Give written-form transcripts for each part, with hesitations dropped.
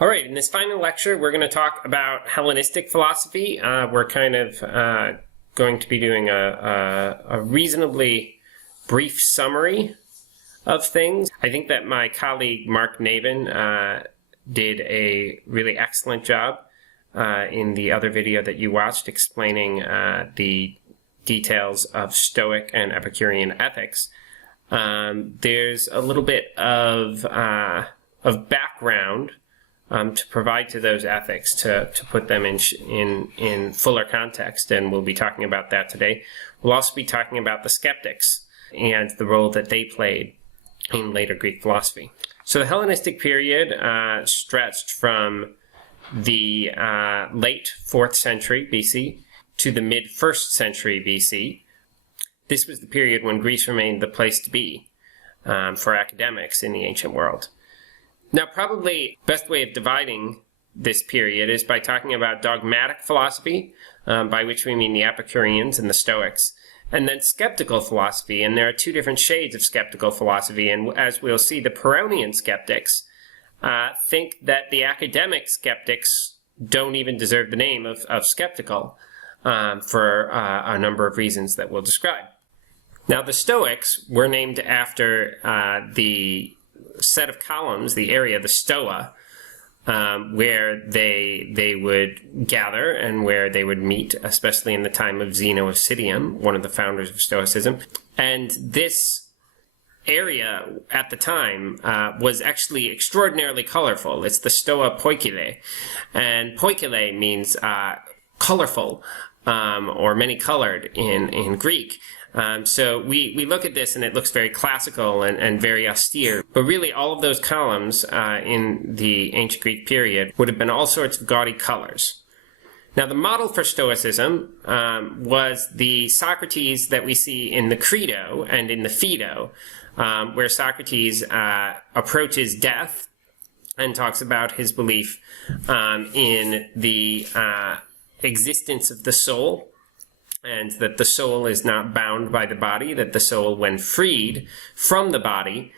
All right, in this final lecture, we're going to talk about Hellenistic philosophy. We're kind of going to be doing a reasonably brief summary of things. I think that my colleague Mark Navin did a really excellent job in the other video that you watched explaining the details of Stoic and Epicurean ethics. There's a little bit of background to provide to those ethics, to put them in fuller context, and we'll be talking about that today. We'll also be talking about the skeptics and the role that they played in later Greek philosophy. So the Hellenistic period stretched from the late 4th century BC to the mid-1st century BC. This was the period when Greece remained the place to be for academics in the ancient world. Now, probably the best way of dividing this period is by talking about dogmatic philosophy, by which we mean the Epicureans and the Stoics, and then skeptical philosophy. And there are two different shades of skeptical philosophy. And as we'll see, the Pyrrhonian skeptics think that the academic skeptics don't even deserve the name of skeptical for a number of reasons that we'll describe. Now, the Stoics were named after the set of columns, the area, the Stoa, where they would gather and where they would meet, especially in the time of Zeno of Citium, one of the founders of Stoicism. And this area at the time was actually extraordinarily colorful. It's the Stoa Poikile, and Poikile means colorful or many-colored in Greek. So we look at this and it looks very classical and very austere. But really all of those columns in the ancient Greek period would have been all sorts of gaudy colors. Now the model for Stoicism was the Socrates that we see in the Credo and in the Phaedo, where Socrates approaches death and talks about his belief in the existence of the soul, and that the soul is not bound by the body, that the soul, when freed from the body,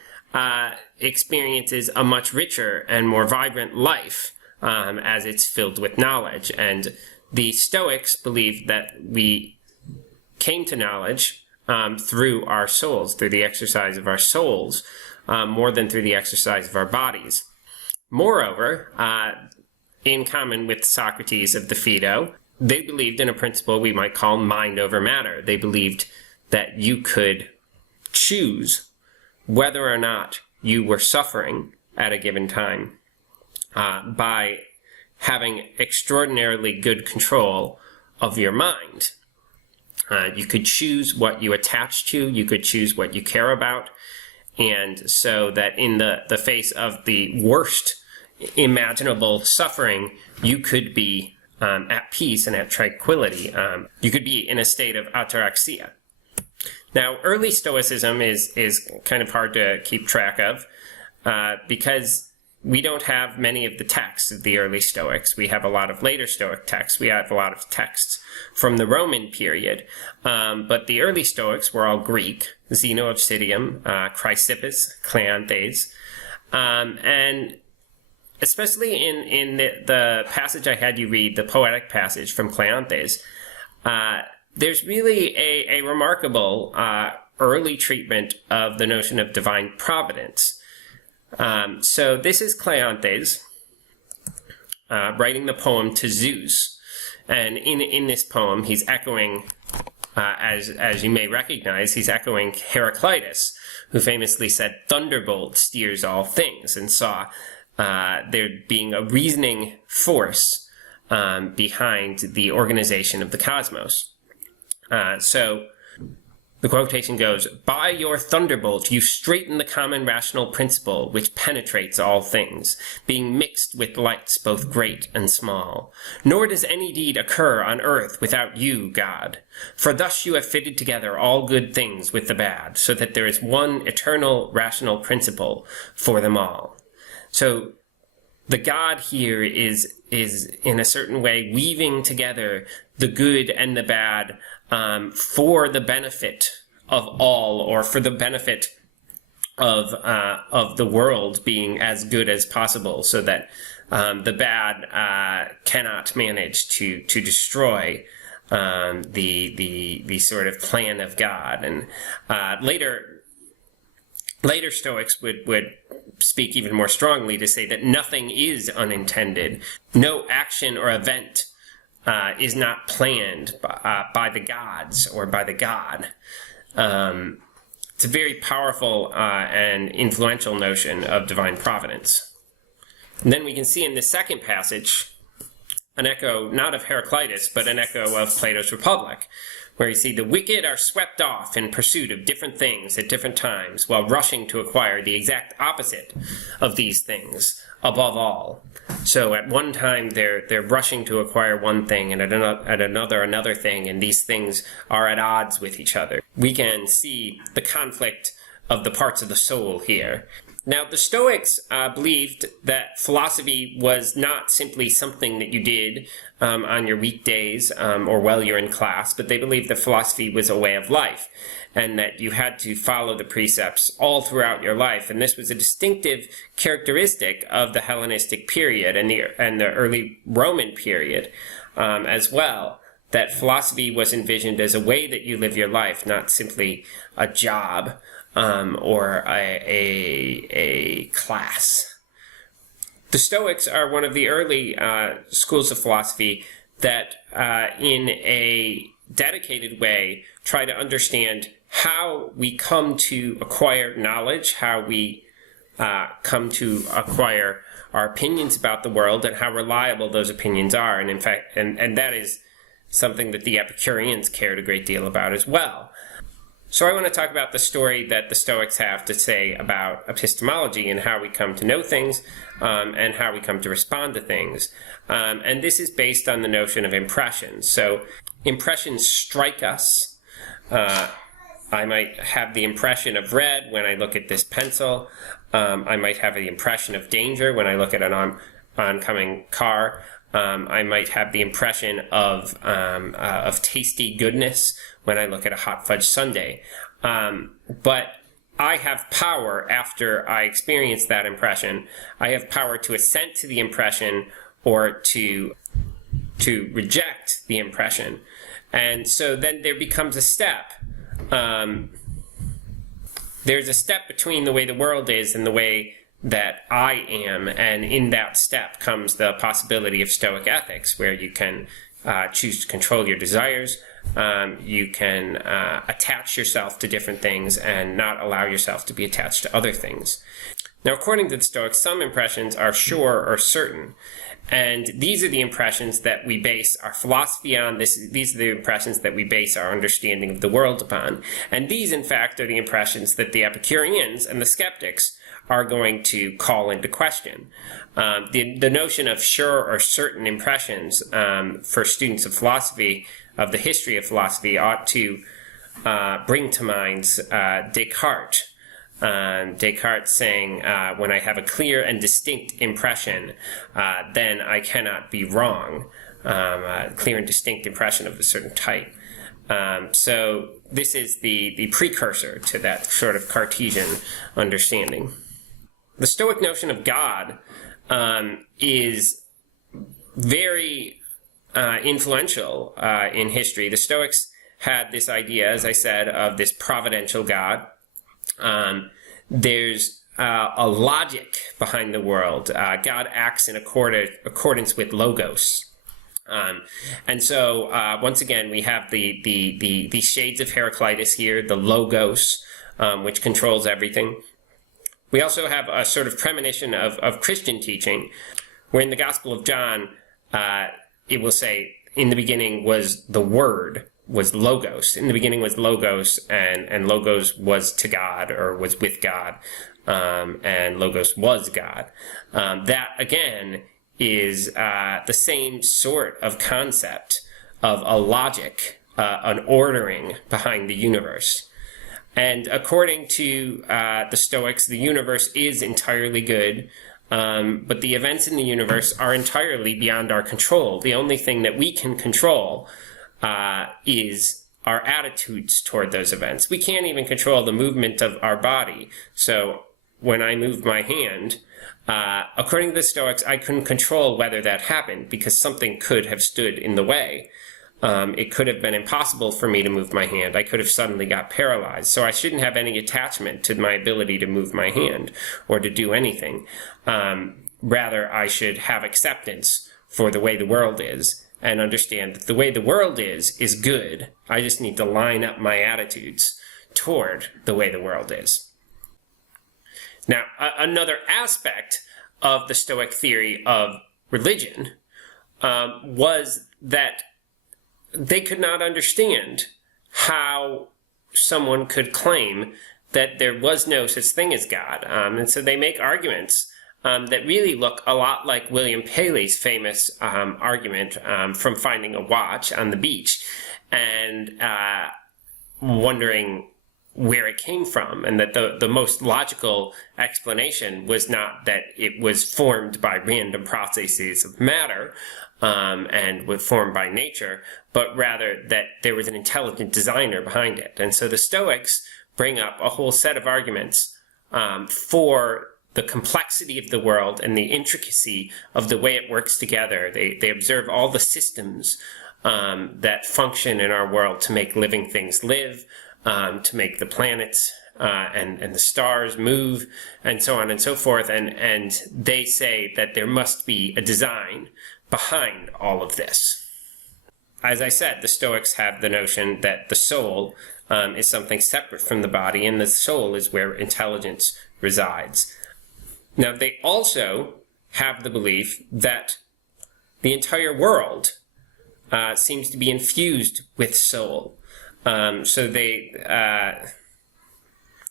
experiences a much richer and more vibrant life as it's filled with knowledge. And the Stoics believed that we came to knowledge through our souls, through the exercise of our souls, more than through the exercise of our bodies. Moreover, in common with Socrates of the Phaedo, they believed in a principle we might call mind over matter. They believed that you could choose whether or not you were suffering at a given time by having extraordinarily good control of your mind. You could choose what you attach to, you could choose what you care about, and so that in the face of the worst imaginable suffering, you could be at peace and at tranquility. You could be in a state of ataraxia. Now, early Stoicism is kind of hard to keep track of because we don't have many of the texts of the early Stoics. We have a lot of later Stoic texts. We have a lot of texts from the Roman period. But the early Stoics were all Greek. Zeno of Citium, Chrysippus, Cleanthes, and especially in the passage I had you read, the poetic passage from Cleanthes, there's really a remarkable early treatment of the notion of divine providence. So this is Cleanthes writing the poem to Zeus. And in this poem, he's echoing, as you may recognize, he's echoing Heraclitus, who famously said, "Thunderbolt steers all things," and saw there being a reasoning force behind the organization of the cosmos. So the quotation goes, "By your thunderbolt you straighten the common rational principle which penetrates all things, being mixed with lights both great and small. Nor does any deed occur on earth without you, God. For thus you have fitted together all good things with the bad, so that there is one eternal rational principle for them all." So the God here is in a certain way weaving together the good and the bad for the benefit of all, or for the benefit of the world being as good as possible, so that the bad cannot manage to destroy the sort of plan of God. And later Stoics would speak even more strongly to say that nothing is unintended. No action or event is not planned by the gods or by the God. It's a very powerful and influential notion of divine providence. And then we can see in the second passage an echo not of Heraclitus, but an echo of Plato's Republic, where you see the wicked are swept off in pursuit of different things at different times, while rushing to acquire the exact opposite of these things, above all. So at one time they're rushing to acquire one thing, and at another thing, and these things are at odds with each other. We can see the conflict of the parts of the soul here. Now, the Stoics believed that philosophy was not simply something that you did on your weekdays or while you're in class, but they believed that philosophy was a way of life, and that you had to follow the precepts all throughout your life. And this was a distinctive characteristic of the Hellenistic period and the early Roman period as well, that philosophy was envisioned as a way that you live your life, not simply a job or a class. The Stoics are one of the early schools of philosophy that in a dedicated way try to understand how we come to acquire knowledge, how we come to acquire our opinions about the world, and how reliable those opinions are. And in fact, and that is something that the Epicureans cared a great deal about as well. So I want to talk about the story that the Stoics have to say about epistemology and how we come to know things and how we come to respond to things. And this is based on the notion of impressions. So impressions strike us. I might have the impression of red when I look at this pencil. I might have the impression of danger when I look at an oncoming car. I might have the impression of tasty goodness when I look at a hot fudge sundae. But I have power after I experience that impression. I have power to assent to the impression or to reject the impression. And so then there becomes a step. There's a step between the way the world is and the way that I am, and in that step comes the possibility of Stoic ethics, where you can choose to control your desires, you can attach yourself to different things and not allow yourself to be attached to other things. Now, according to the Stoics, some impressions are sure or certain, and these are the impressions that we base our philosophy on. These are the impressions that we base our understanding of the world upon. And these, in fact, are the impressions that the Epicureans and the skeptics are going to call into question. The notion of sure or certain impressions for students of philosophy, of the history of philosophy, ought to bring to mind Descartes. Descartes saying, when I have a clear and distinct impression, then I cannot be wrong. A clear and distinct impression of a certain type. So this is the precursor to that sort of Cartesian understanding. The Stoic notion of God is very influential in history. The Stoics had this idea, as I said, of this providential God. There's a logic behind the world. God acts in accordance with logos. And so, once again, we have the shades of Heraclitus here, the logos, which controls everything. We also have a sort of premonition of Christian teaching, where in the Gospel of John, it will say, in the beginning was the Word, was Logos. In the beginning was Logos, and Logos was to God, or was with God, and Logos was God. That, again, is the same sort of concept of a logic, an ordering behind the universe. And according to the Stoics, the universe is entirely good, but the events in the universe are entirely beyond our control. The only thing that we can control is our attitudes toward those events. We can't even control the movement of our body. So when I moved my hand, according to the Stoics, I couldn't control whether that happened because something could have stood in the way. It could have been impossible for me to move my hand. I could have suddenly got paralyzed. So I shouldn't have any attachment to my ability to move my hand or to do anything. Rather, I should have acceptance for the way the world is and understand that the way the world is good. I just need to line up my attitudes toward the way the world is. Now, another aspect of the Stoic theory of religion was that they could not understand how someone could claim that there was no such thing as God. And so they make arguments that really look a lot like William Paley's famous argument from finding a watch on the beach and wondering where it came from, and that the most logical explanation was not that it was formed by random processes of matter and was formed by nature, but rather that there was an intelligent designer behind it. And so the Stoics bring up a whole set of arguments for the complexity of the world and the intricacy of the way it works together. They observe all the systems that function in our world to make living things live, to make the planets and the stars move, and so on and so forth. And they say that there must be a design behind all of this. As I said, the Stoics have the notion that the soul is something separate from the body, and the soul is where intelligence resides. Now, they also have the belief that the entire world seems to be infused with soul. So they,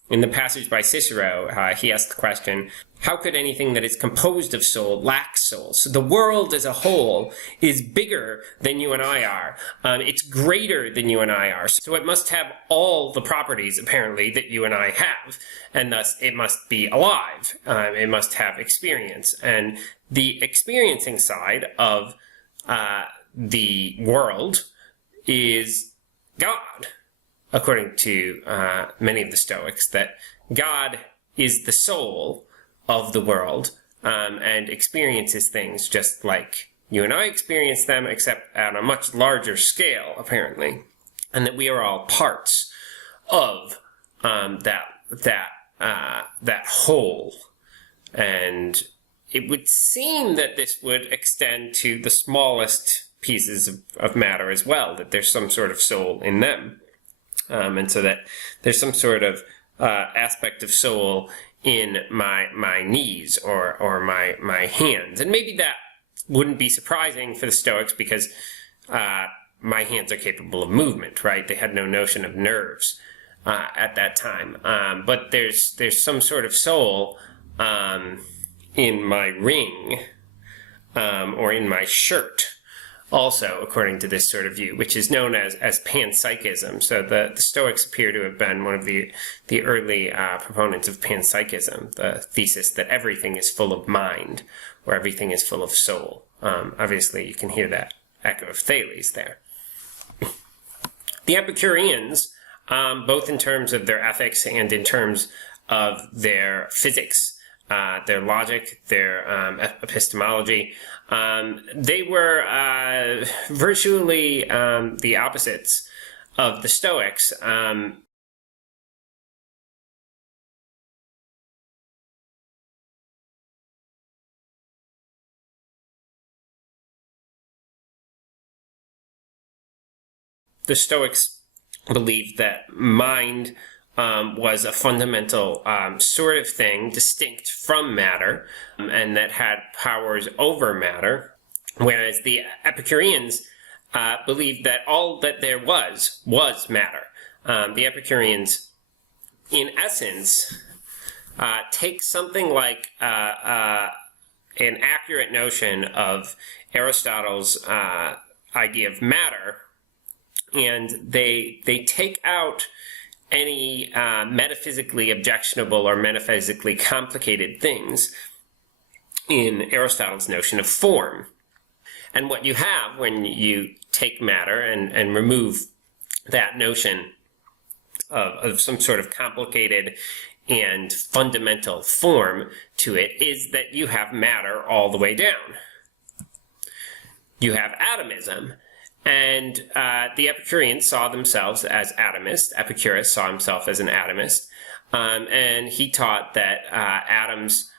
in the passage by Cicero, he asked the question, how could anything that is composed of soul lack soul? So the world as a whole is bigger than you and I are. It's greater than you and I are. So it must have all the properties, apparently, that you and I have. And thus, it must be alive. It must have experience. And the experiencing side of the world is God, according to many of the Stoics, that God is the soul of the world and experiences things just like you and I experience them, except on a much larger scale, apparently, and that we are all parts of that whole. And it would seem that this would extend to the smallest pieces of matter as well, that there's some sort of soul in them. And so that there's some sort of aspect of soul in my knees or my hands. And maybe that wouldn't be surprising for the Stoics because my hands are capable of movement, right? They had no notion of nerves at that time. But there's some sort of soul in my ring or in my shirt, also, according to this sort of view, which is known as panpsychism. So the Stoics appear to have been one of the early proponents of panpsychism, the thesis that everything is full of mind, or everything is full of soul. Obviously, you can hear that echo of Thales there. The Epicureans, both in terms of their ethics and in terms of their physics, their logic, their epistemology, they were virtually the opposites of the Stoics. The Stoics believed that mind was a fundamental sort of thing distinct from matter and that had powers over matter, whereas the Epicureans believed that all that there was matter. The Epicureans, in essence, take something like an accurate notion of Aristotle's idea of matter, and they take out any metaphysically objectionable or metaphysically complicated things in Aristotle's notion of form. And what you have when you take matter and remove that notion of some sort of complicated and fundamental form to it is that you have matter all the way down. You have atomism, and the Epicureans saw themselves as atomists. Epicurus saw himself as an atomist, and he taught that atoms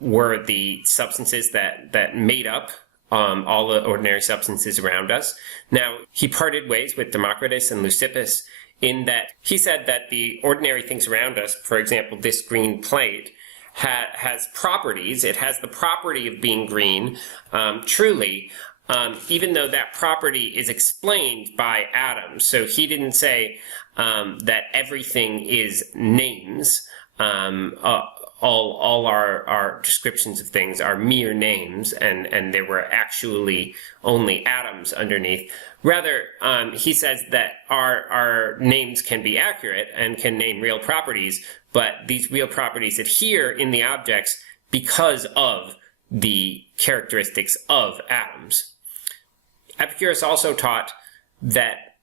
were the substances that made up all the ordinary substances around us. Now, he parted ways with Democritus and Leucippus in that he said that the ordinary things around us, for example, this green plate, has properties. It has the property of being green, truly, even though that property is explained by atoms. So he didn't say that everything is names. All our descriptions of things are mere names, and there were actually only atoms underneath. Rather, he says that our names can be accurate and can name real properties, but these real properties adhere in the objects because of the characteristics of atoms. Epicurus also taught that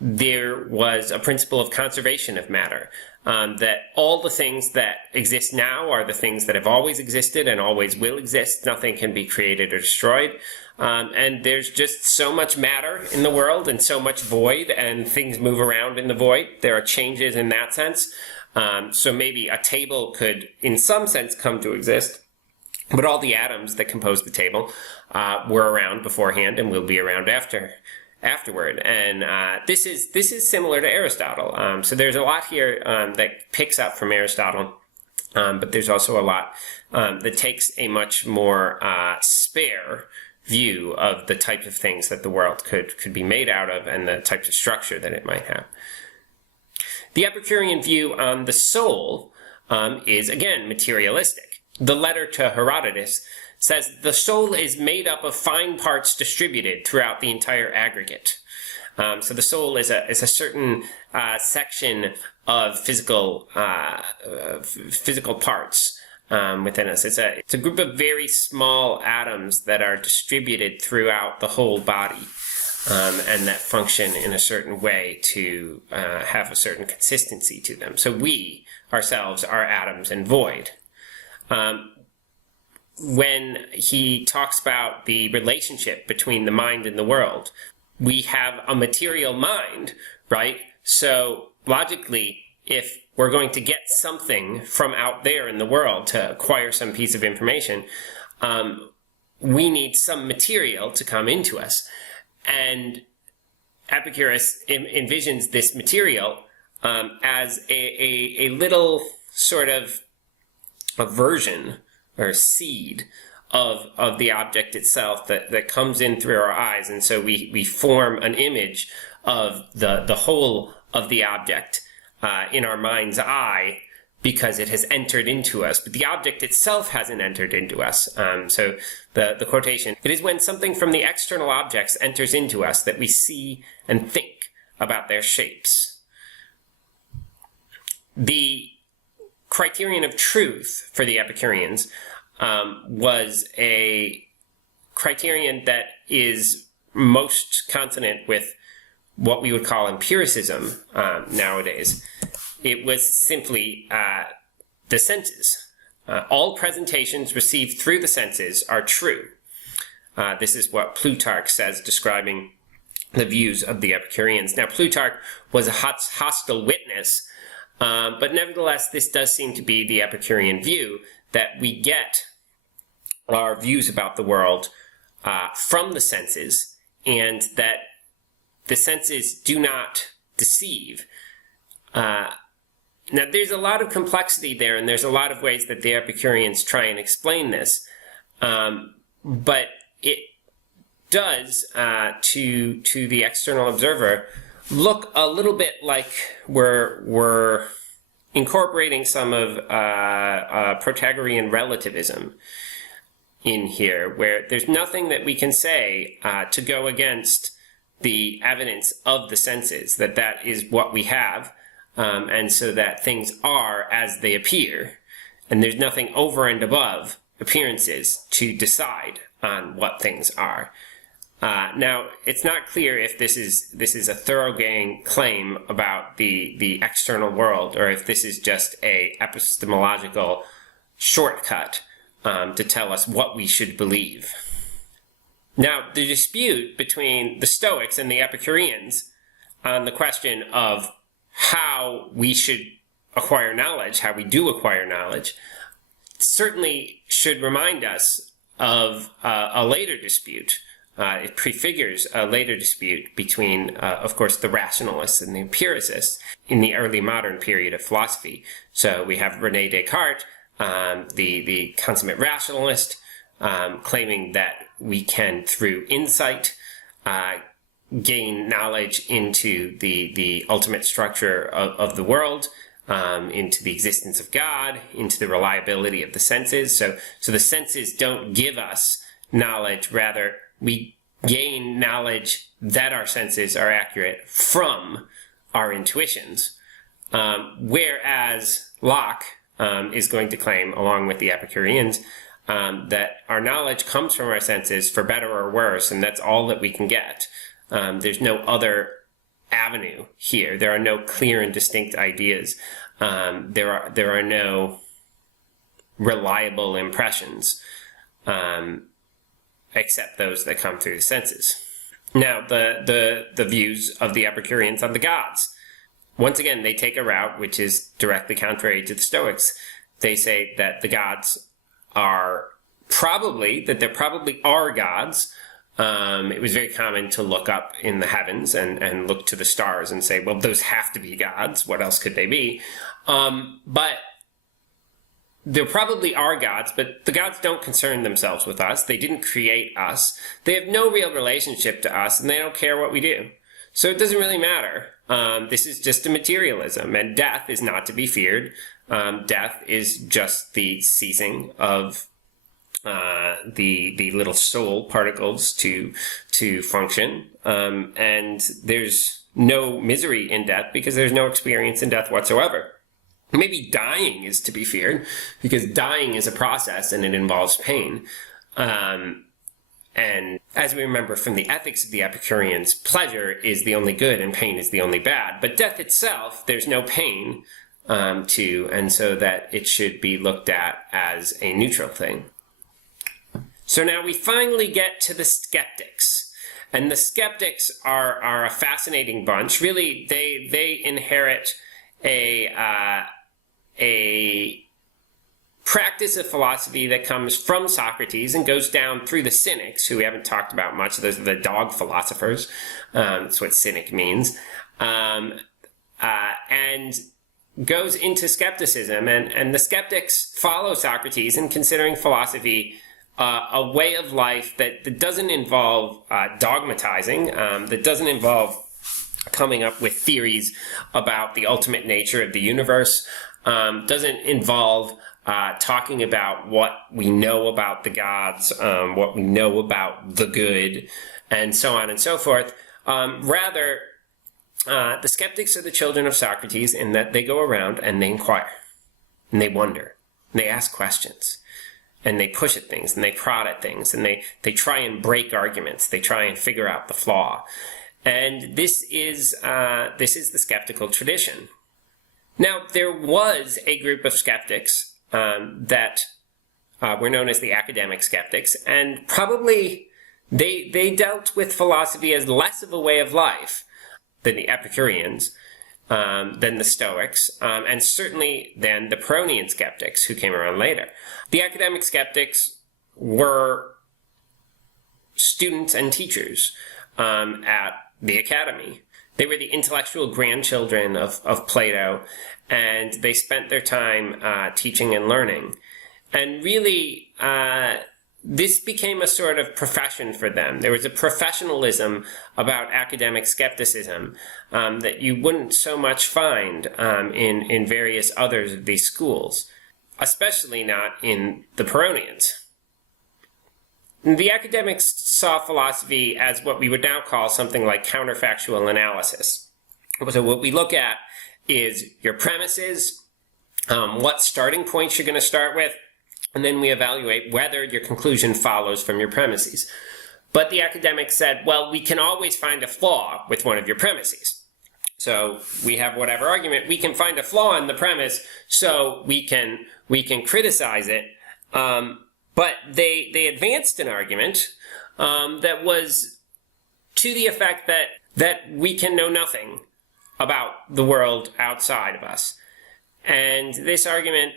there was a principle of conservation of matter, that all the things that exist now are the things that have always existed and always will exist. Nothing can be created or destroyed. And there's just so much matter in the world and so much void, and things move around in the void. There are changes in that sense. So maybe a table could, in some sense, come to exist, but all the atoms that compose the table were around beforehand and will be around afterward. And this is similar to Aristotle. So there's a lot here that picks up from Aristotle, but there's also a lot that takes a much more spare view of the type of things that the world could be made out of and the types of structure that it might have. The Epicurean view on the soul is, again, materialistic. The letter to Herodotus says the soul is made up of fine parts distributed throughout the entire aggregate. So the soul is a certain section of physical parts within us. It's a group of very small atoms that are distributed throughout the whole body, and that function in a certain way to have a certain consistency to them. So we ourselves are atoms and void. When he talks about the relationship between the mind and the world, we have a material mind, right? So logically, if we're going to get something from out there in the world to acquire some piece of information, we need some material to come into us. And Epicurus envisions this material as a little sort of a version or seed of the object itself that comes in through our eyes. And so we form an image of the whole of the object in our mind's eye because it has entered into us. But the object itself hasn't entered into us. So the quotation, it is when something from the external objects enters into us that we see and think about their shapes. The criterion of truth for the Epicureans was a criterion that is most consonant with what we would call empiricism nowadays. It was simply the senses. All presentations received through the senses are true. This is what Plutarch says, describing the views of the Epicureans. Now, Plutarch was a hostile witness, but nevertheless, this does seem to be the Epicurean view, that we get our views about the world from the senses, and that the senses do not deceive. Now, there's a lot of complexity there, and there's a lot of ways that the Epicureans try and explain this, but it does, to the external observer, look a little bit like we're incorporating some of Protagorean relativism in here, where there's nothing that we can say to go against the evidence of the senses, that is what we have, and so that things are as they appear, and there's nothing over and above appearances to decide on what things are. Now, it's not clear if this is a thoroughgoing claim about the external world, or if this is just a epistemological shortcut to tell us what we should believe. Now, the dispute between the Stoics and the Epicureans on the question of how we should acquire knowledge, how we do acquire knowledge, certainly should remind us of a later dispute. It prefigures a later dispute between, of course, the rationalists and the empiricists in the early modern period of philosophy. So we have René Descartes, the consummate rationalist, claiming that we can, through insight, gain knowledge into the ultimate structure of the world, into the existence of God, into the reliability of the senses. So the senses don't give us knowledge, rather we gain knowledge that our senses are accurate from our intuitions. Whereas Locke is going to claim, along with the Epicureans, that our knowledge comes from our senses for better or worse, and that's all that we can get. There's no other avenue here. There are no clear and distinct ideas. There are no reliable impressions, except those that come through the senses. Now, the views of the Epicureans on the gods. Once again, they take a route which is directly contrary to the Stoics. They say that the gods there probably are gods. It was very common to look up in the heavens and look to the stars and say, well, those have to be gods. What else could they be? But there probably are gods, but the gods don't concern themselves with us. They didn't create us. They have no real relationship to us, and they don't care what we do. So it doesn't really matter. This is just a materialism, and death is not to be feared. Death is just the ceasing of the little soul particles to function, and there's no misery in death because there's no experience in death whatsoever. Maybe dying is to be feared because dying is a process and it involves pain. And as we remember from the ethics of the Epicureans, pleasure is the only good and pain is the only bad. But death itself, there's no pain and so that it should be looked at as a neutral thing. So now we finally get to the skeptics. And the skeptics are a fascinating bunch. Really, they inherit a practice of philosophy that comes from Socrates and goes down through the Cynics, who we haven't talked about much. Those are the dog philosophers. That's what cynic means. And goes into skepticism. And the skeptics follow Socrates in considering philosophy a way of life that doesn't involve dogmatizing, that doesn't involve coming up with theories about the ultimate nature of the universe, doesn't involve talking about what we know about the gods, what we know about the good, and so on and so forth. Rather, the skeptics are the children of Socrates in that they go around and they inquire, and they wonder, and they ask questions, and they push at things, and they prod at things, and they try and break arguments, they try and figure out the flaw. And this is the skeptical tradition. Now, there was a group of skeptics that were known as the academic skeptics, and probably they dealt with philosophy as less of a way of life than the Epicureans, than the Stoics, and certainly than the Pyrrhonian skeptics who came around later. The academic skeptics were students and teachers at the academy. They were the intellectual grandchildren of Plato, and they spent their time teaching and learning. And really, this became a sort of profession for them. There was a professionalism about academic skepticism that you wouldn't so much find in various others of these schools, especially not in the Pyrrhonians. The academics saw philosophy as what we would now call something like counterfactual analysis. So what we look at is your premises, what starting points you're going to start with, and then we evaluate whether your conclusion follows from your premises. But the academics said, well, we can always find a flaw with one of your premises. So we have whatever argument, we can find a flaw in the premise, so we can criticize it. But they advanced an argument that was to the effect that we can know nothing about the world outside of us. And this argument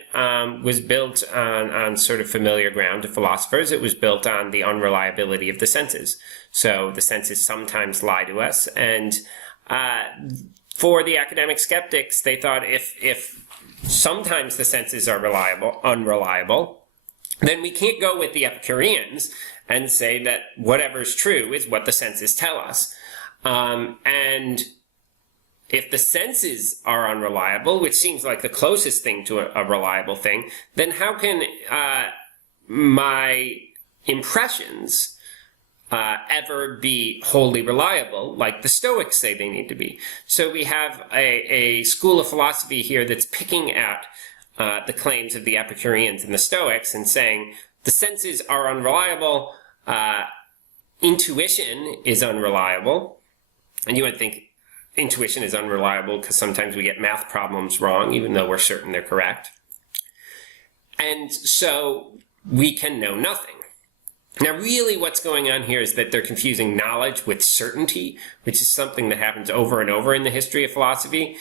was built on sort of familiar ground to philosophers. It was built on the unreliability of the senses. So the senses sometimes lie to us, and for the academic skeptics, they thought if sometimes the senses are unreliable, then we can't go with the Epicureans and say that whatever's true is what the senses tell us. And if the senses are unreliable, which seems like the closest thing to a reliable thing, then how can my impressions ever be wholly reliable, like the Stoics say they need to be? So we have a school of philosophy here that's picking at the claims of the Epicureans and the Stoics and saying the senses are unreliable, intuition is unreliable, and you would think intuition is unreliable because sometimes we get math problems wrong, even though we're certain they're correct. And so we can know nothing. Now, really what's going on here is that they're confusing knowledge with certainty, which is something that happens over and over in the history of philosophy.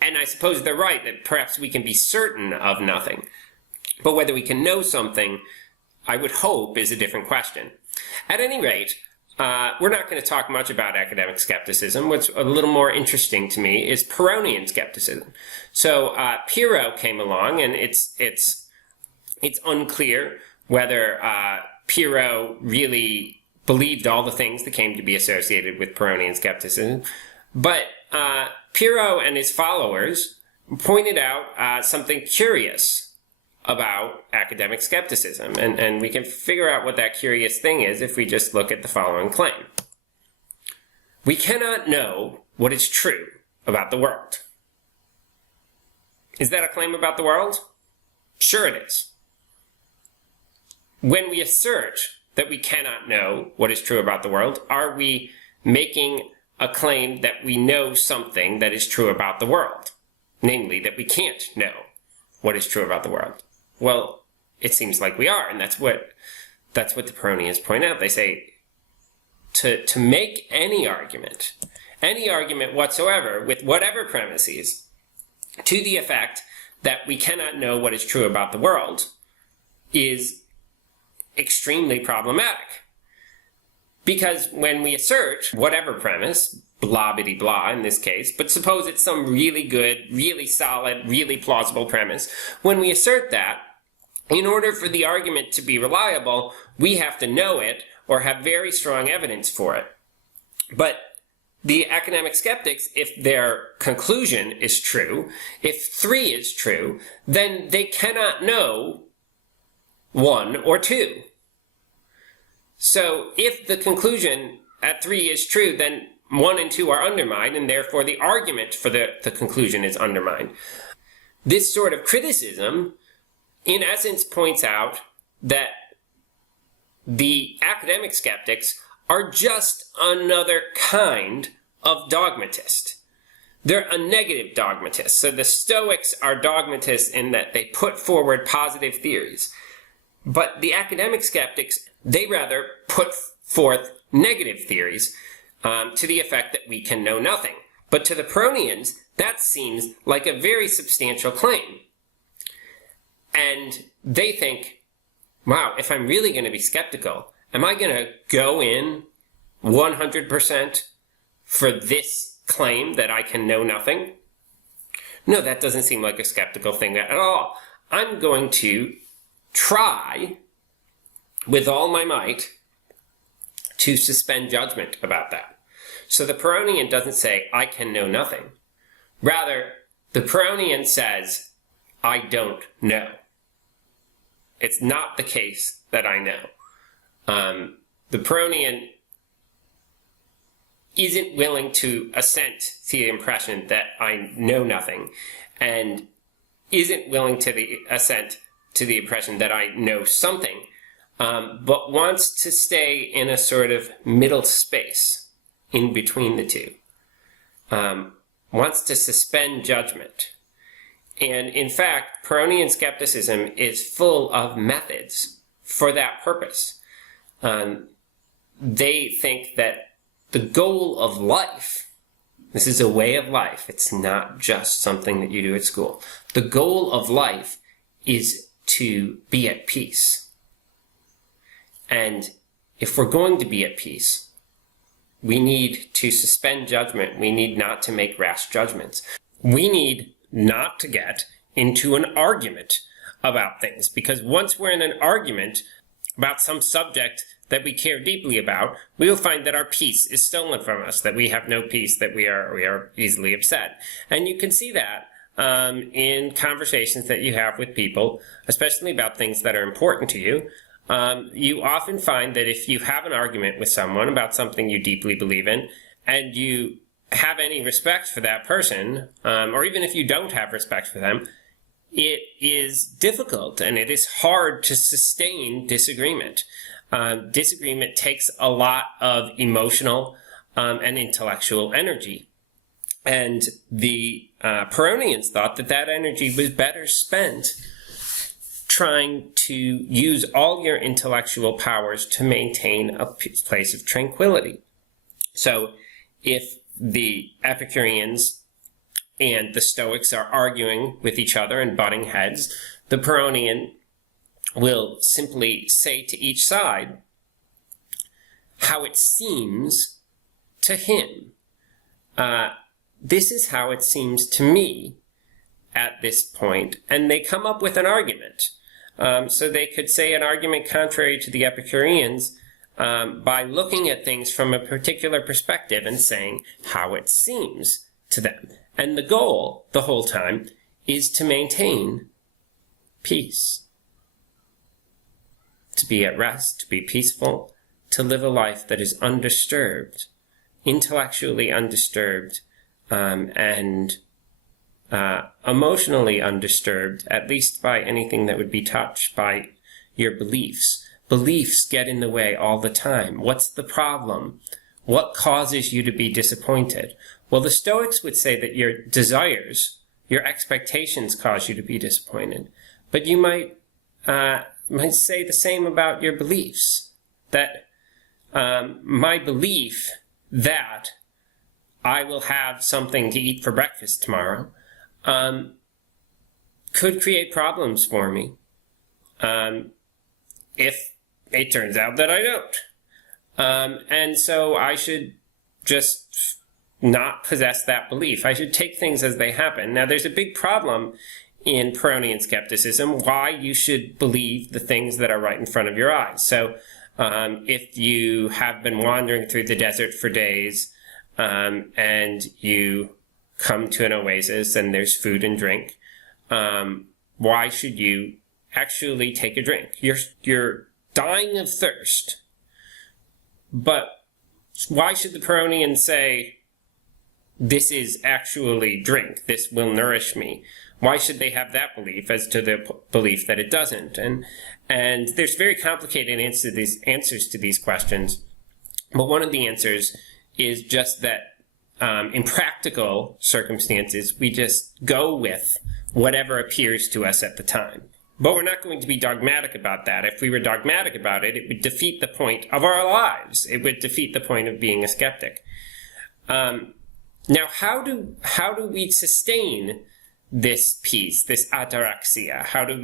And I suppose they're right that perhaps we can be certain of nothing. But whether we can know something, I would hope, is a different question. At any rate, we're not going to talk much about academic skepticism. What's a little more interesting to me is Pyrrhonian skepticism. So Pyrrho came along, and it's unclear whether Pyrrho really believed all the things that came to be associated with Pyrrhonian skepticism. But Pyrrho and his followers pointed out something curious about academic skepticism, and we can figure out what that curious thing is if we just look at the following claim. We cannot know what is true about the world. Is that a claim about the world? Sure it is. When we assert that we cannot know what is true about the world, are we making a claim that we know something that is true about the world? Namely, that we can't know what is true about the world. Well, it seems like we are, and that's what the Pyrrhonians point out. They say to make any argument whatsoever with whatever premises to the effect that we cannot know what is true about the world is extremely problematic. Because when we assert whatever premise, blah bitty blah in this case, but suppose it's some really good, really solid, really plausible premise, when we assert that, in order for the argument to be reliable, we have to know it or have very strong evidence for it. But the academic skeptics, if their conclusion is true, if 3 is true, then they cannot know 1 or 2. So if the conclusion at 3 is true, then 1 and 2 are undermined, and therefore the argument for the conclusion is undermined. This sort of criticism, in essence, points out that the academic skeptics are just another kind of dogmatist. They're a negative dogmatist. So the Stoics are dogmatists in that they put forward positive theories. But the academic skeptics, they rather put forth negative theories to the effect that we can know nothing. But to the Pyrrhonians, that seems like a very substantial claim. And they think, wow, if I'm really going to be skeptical, am I going to go in 100% for this claim that I can know nothing? No, that doesn't seem like a skeptical thing at all. I'm going to try with all my might to suspend judgment about that. So the Pyrrhonian doesn't say, I can know nothing. Rather, the Pyrrhonian says, I don't know. It's not the case that I know. The Pyrrhonian isn't willing to assent to the impression that I know nothing, and isn't willing to assent to the impression that I know something. but wants to stay in a sort of middle space in between the two. Wants to suspend judgment. And in fact, Pyrrhonian skepticism is full of methods for that purpose. They think that the goal of life, this is a way of life, it's not just something that you do at school. The goal of life is to be at peace. And if we're going to be at peace, we need to suspend judgment. We need not to make rash judgments. We need not to get into an argument about things, because once we're in an argument about some subject that we care deeply about, we will find that our peace is stolen from us, that we have no peace, that we are easily upset. And you can see that in conversations that you have with people, especially about things that are important to you. You often find that if you have an argument with someone about something you deeply believe in, and you have any respect for that person, or even if you don't have respect for them, it is difficult and it is hard to sustain disagreement. Disagreement takes a lot of emotional and intellectual energy. And the Pyrrhonians thought that that energy was better spent trying to use all your intellectual powers to maintain a place of tranquility. So if the Epicureans and the Stoics are arguing with each other and butting heads, the Pyrrhonian will simply say to each side how it seems to him. This is how it seems to me at this point, and they come up with an argument. So they could say an argument contrary to the Epicureans by looking at things from a particular perspective and saying how it seems to them. And the goal, the whole time, is to maintain peace. To be at rest, to be peaceful, to live a life that is undisturbed, intellectually undisturbed, and emotionally undisturbed, at least by anything that would be touched by your beliefs. Beliefs get in the way all the time. What's the problem? What causes you to be disappointed? Well, the Stoics would say that your desires, your expectations cause you to be disappointed. But you might say the same about your beliefs. That my belief that I will have something to eat for breakfast tomorrow could create problems for me if it turns out that I don't. And so I should just not possess that belief. I should take things as they happen. Now, there's a big problem in Pyrrhonian skepticism why you should believe the things that are right in front of your eyes. So if you have been wandering through the desert for days and you come to an oasis and there's food and drink, why should you actually take a drink? You're dying of thirst. But why should the Pyrrhonians say, this is actually drink, this will nourish me? Why should they have that belief as to the belief that it doesn't? And there's very complicated answers to these questions. But one of the answers is just that in practical circumstances, we just go with whatever appears to us at the time. But we're not going to be dogmatic about that. If we were dogmatic about it, it would defeat the point of our lives. It would defeat the point of being a skeptic. Now, how do we sustain this peace, this ataraxia? How do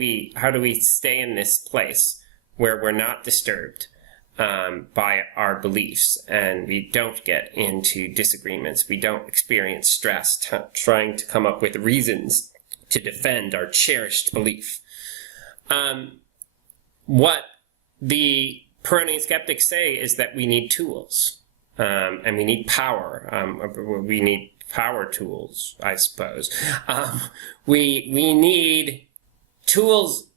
we stay in this place where we're not disturbed by our beliefs and we don't get into disagreements? We don't experience stress trying to come up with reasons to defend our cherished belief. What the Pyrrhonian skeptics say is that we need tools, and we need power. We need power tools, I suppose. We need tools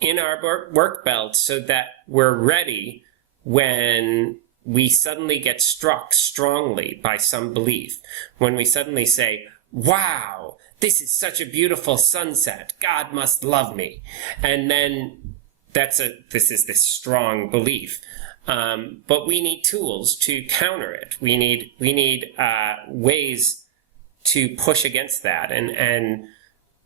in our work belt so that we're ready when we suddenly get struck strongly by some belief. When we suddenly say, wow, this is such a beautiful sunset. God must love me. And then this is this strong belief. But we need tools to counter it. We need ways to push against that. And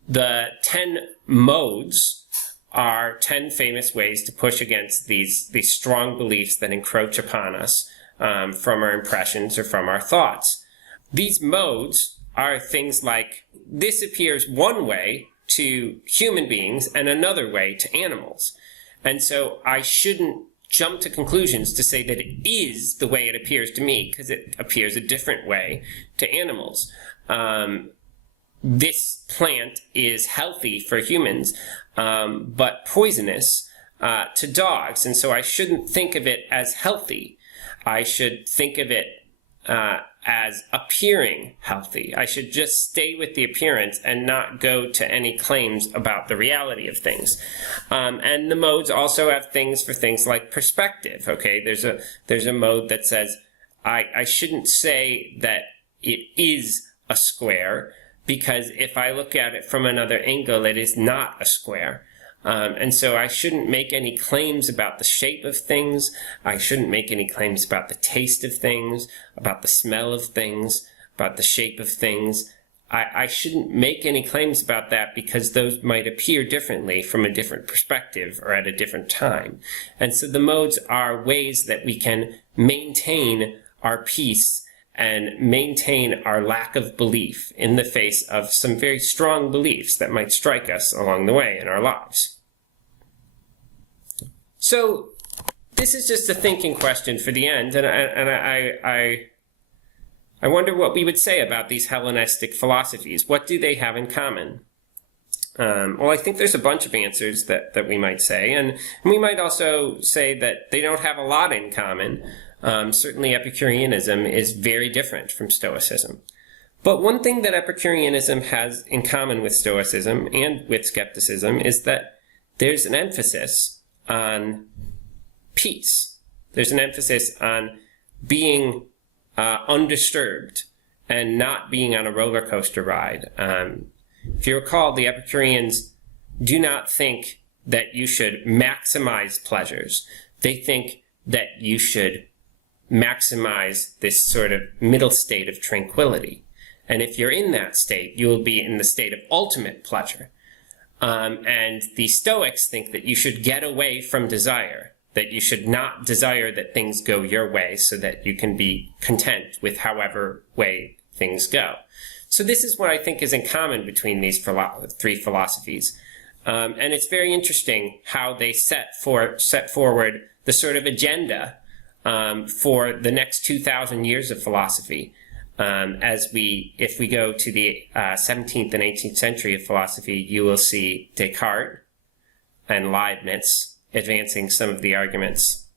the 10 modes are 10 famous ways to push against these strong beliefs that encroach upon us from our impressions or from our thoughts. These modes are things like, this appears one way to human beings and another way to animals. And so I shouldn't jump to conclusions to say that it is the way it appears to me, because it appears a different way to animals. This plant is healthy for humans, but poisonous to dogs. And so I shouldn't think of it as healthy. I should think of it as appearing healthy. I should just stay with the appearance and not go to any claims about the reality of things. And the modes also have things for things like perspective. Okay, there's a mode that says I shouldn't say that it is a square, because if I look at it from another angle, it is not a square. And so I shouldn't make any claims about the shape of things. I shouldn't make any claims about the taste of things, about the smell of things, about the shape of things. I shouldn't make any claims about that, because those might appear differently from a different perspective or at a different time. And so the modes are ways that we can maintain our peace and maintain our lack of belief in the face of some very strong beliefs that might strike us along the way in our lives. So this is just a thinking question for the end, and I wonder what we would say about these Hellenistic philosophies. What do they have in common? Well, I think there's a bunch of answers that we might say, and we might also say that they don't have a lot in common. Certainly Epicureanism is very different from Stoicism. But one thing that Epicureanism has in common with Stoicism and with skepticism is that there's an emphasis on peace. There's an emphasis on being undisturbed and not being on a roller coaster ride. If you recall, the Epicureans do not think that you should maximize pleasures. They think that you should maximize this sort of middle state of tranquility. And if you're in that state, you will be in the state of ultimate pleasure. And the Stoics think that you should get away from desire, that you should not desire that things go your way so that you can be content with however way things go. So this is what I think is in common between these three philosophies. And it's very interesting how they set forward the sort of agenda for the next 2,000 years of philosophy. If we go to the 17th and 18th century of philosophy, you will see Descartes and Leibniz advancing some of the arguments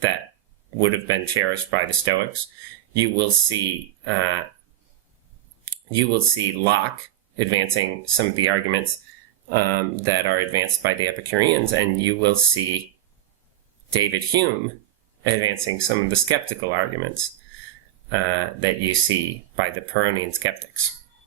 that would have been cherished by the Stoics. You will see Locke advancing some of the arguments that are advanced by the Epicureans, and you will see David Hume advancing some of the skeptical arguments that you see by the Pyrrhonian skeptics.